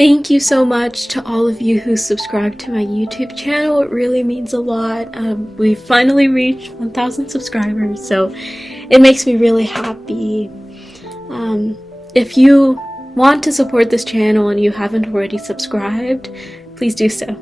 Thank you so much to all of you who subscribed to my YouTube channel. It really means a lot. We finally reached 1,000 subscribers, so it makes me really happy. If you want to support this channel and you haven't already subscribed, please do so.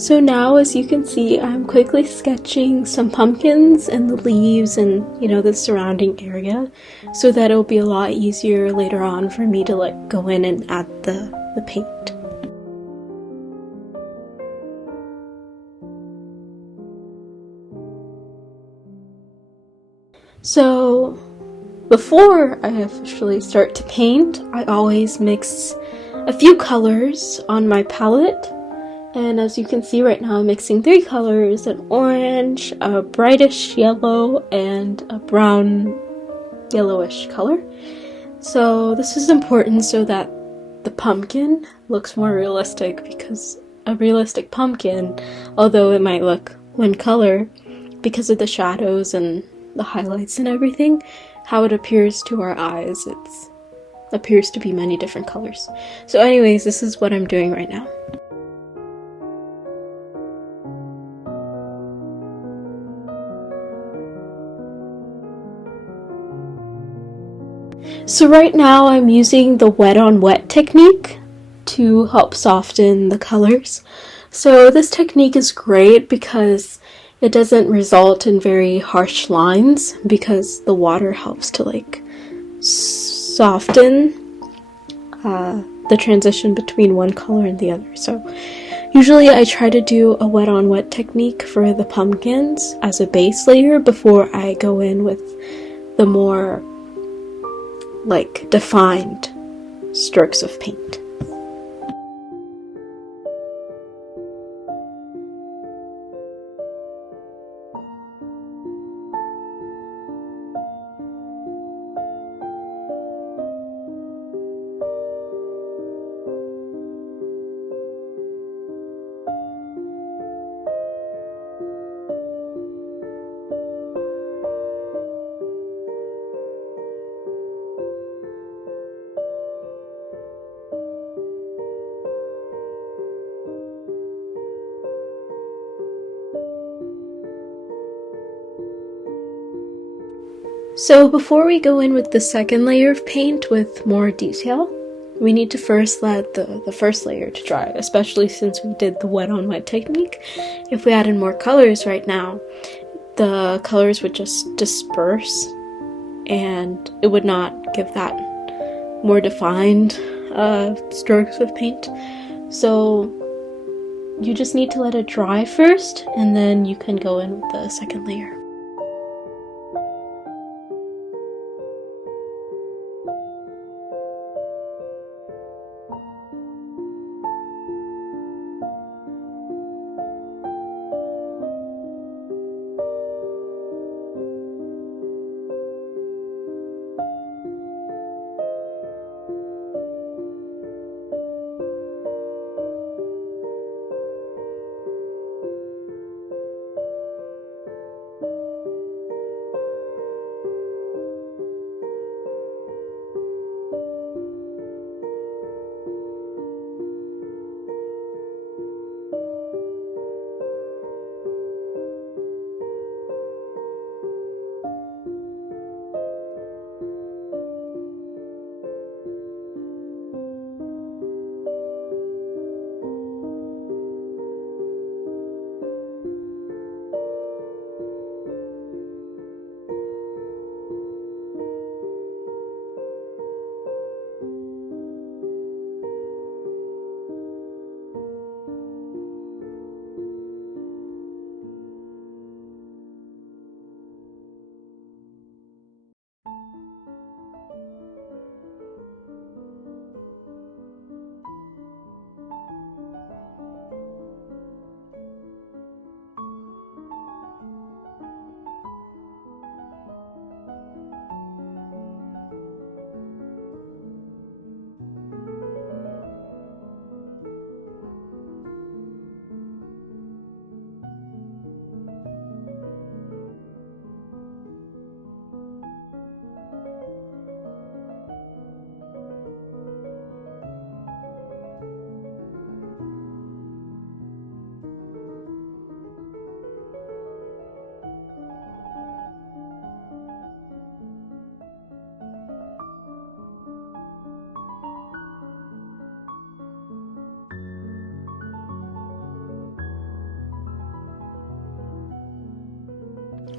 So now, as you can see, I'm quickly sketching some pumpkins and the leaves and, the surrounding area, so that it'll be a lot easier later on for me to go in and add the paint. So before I officially start to paint, I always mix a few colors on my palette. And as you can see right now, I'm mixing 3 colors: an orange, a brightish yellow, and a brown yellowish color. So this is important so that the pumpkin looks more realistic, because a realistic pumpkin, although it might look one color, because of the shadows and the highlights and everything, how it appears to our eyes, it appears to be many different colors. So anyways, this is what I'm doing right now. So right now I'm using the wet on wet technique to help soften the colors. So this technique is great because it doesn't result in very harsh lines, because the water helps to soften the transition between one color and the other. So usually I try to do a wet on wet technique for the pumpkins as a base layer before I go in with the more defined strokes of paint. So before we go in with the second layer of paint with more detail, we need to first let the first layer to dry, especially since we did the wet on wet technique. If we added more colors right now, the colors would just disperse and it would not give that more defined strokes of paint. So you just need to let it dry first, and then you can go in with the second layer.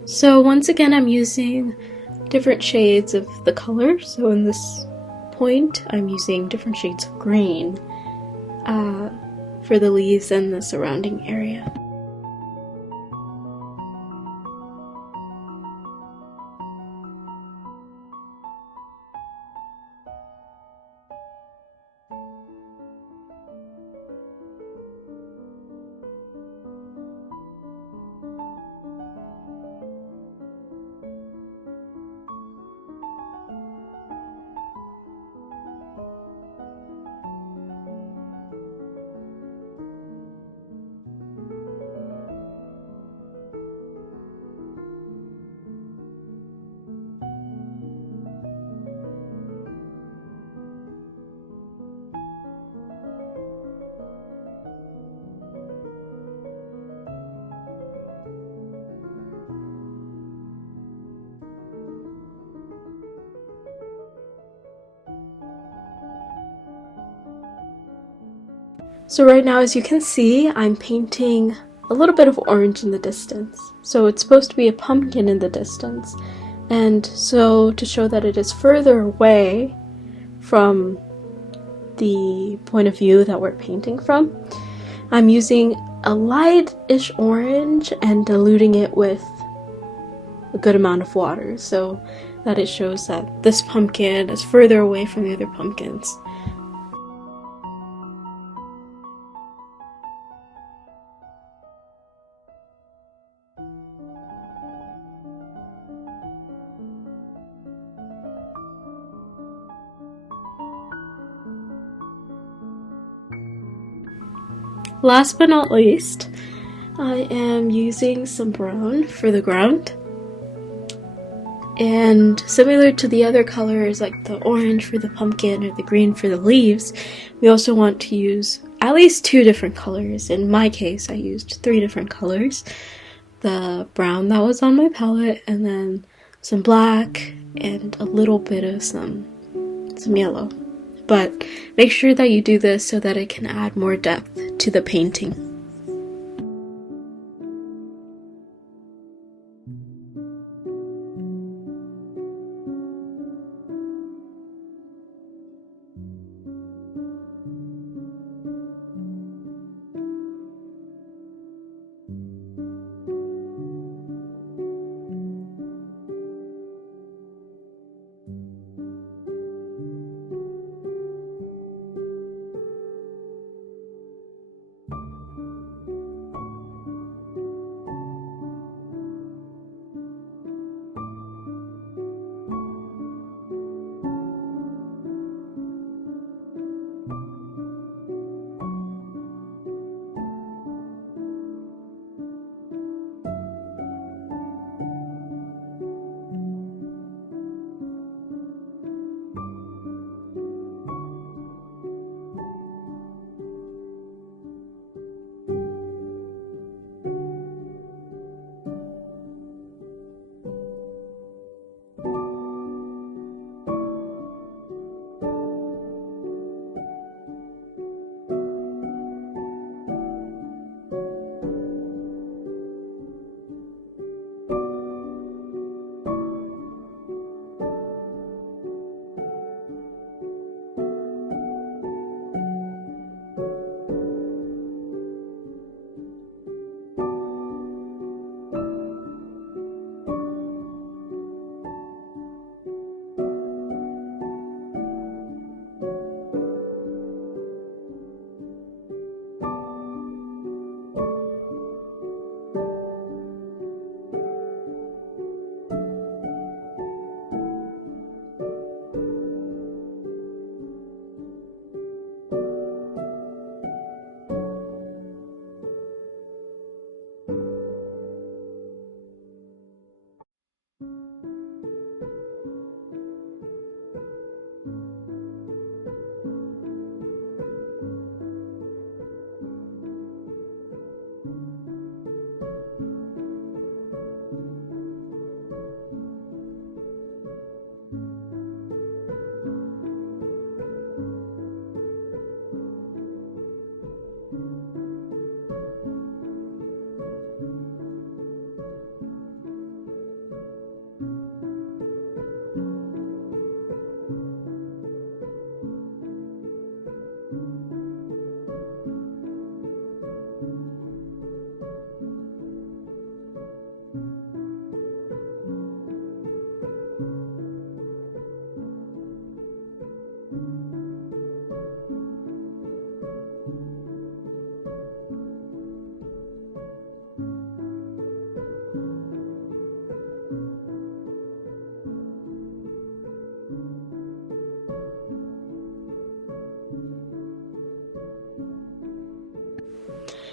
So once again, I'm using different shades of the color. So in this point, I'm using different shades of green for the leaves and the surrounding area. So right now, as you can see, I'm painting a little bit of orange in the distance. So it's supposed to be a pumpkin in the distance. And so to show that it is further away from the point of view that we're painting from, I'm using a light-ish orange and diluting it with a good amount of water so that it shows that this pumpkin is further away from the other pumpkins. Last but not least, I am using some brown for the ground. And similar to the other colors, like the orange for the pumpkin or the green for the leaves, we also want to use at least 2 different colors. In my case, I used 3 different colors. The brown that was on my palette, and then some black, and a little bit of some yellow. But make sure that you do this so that it can add more depth to the painting.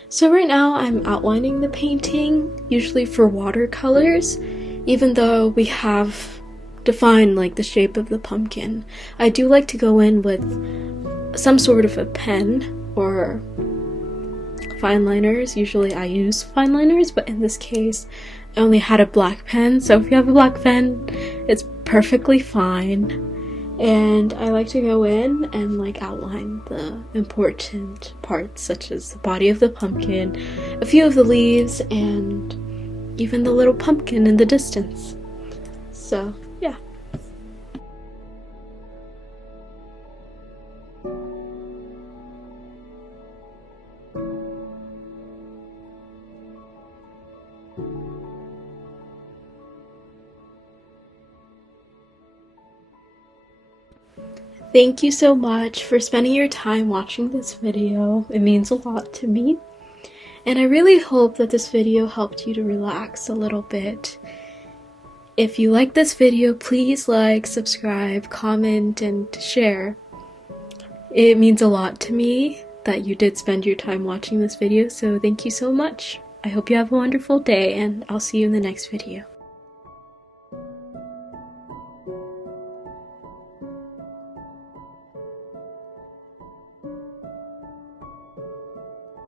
So right now I'm outlining the painting, usually for watercolors, even though we have defined like the shape of the pumpkin. I do like to go in with some sort of a pen or fine liners. Usually I use fine liners, but in this case I only had a black pen, so if you have a black pen, it's perfectly fine. And I like to go in and like outline the important parts, such as the body of the pumpkin, a few of the leaves, and even the little pumpkin in the distance. So, yeah. Thank you so much for spending your time watching this video. It means a lot to me. And I really hope that this video helped you to relax a little bit. If you like this video, please like, subscribe, comment, and share. It means a lot to me that you did spend your time watching this video, so thank you so much. I hope you have a wonderful day, and I'll see you in the next video.